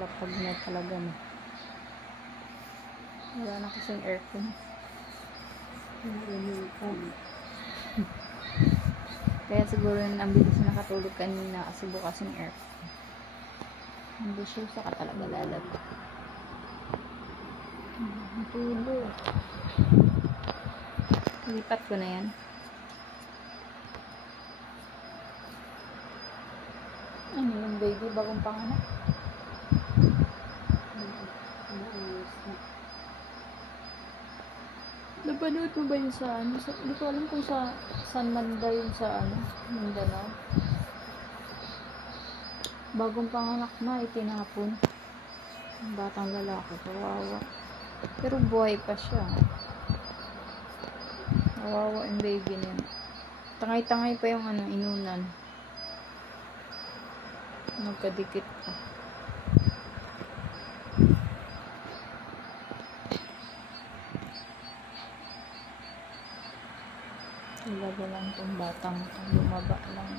lalapag na talaga na. Wala na kasing aircon. Kaya siguro ang bilis nakatulog kanina kasi bukas yung aircon. Hindi siya saka talaga lalabas. Tulog. Lipat ko na yan. Ano yung baby bagong panganak? Napanood mo ba yun sa ano? Hindi ko alam kung sa San Manda yun sa ano, Mindanao. Bagong panganak na, itinapon. Ang batang lalaki, kawawa. Pero buhay pa siya. Kawawa yung baby niya. Tangay-tangay pa yung ano, inunan. Nagkadikit pa. Ilaga lang itong batang itong lumaba lang.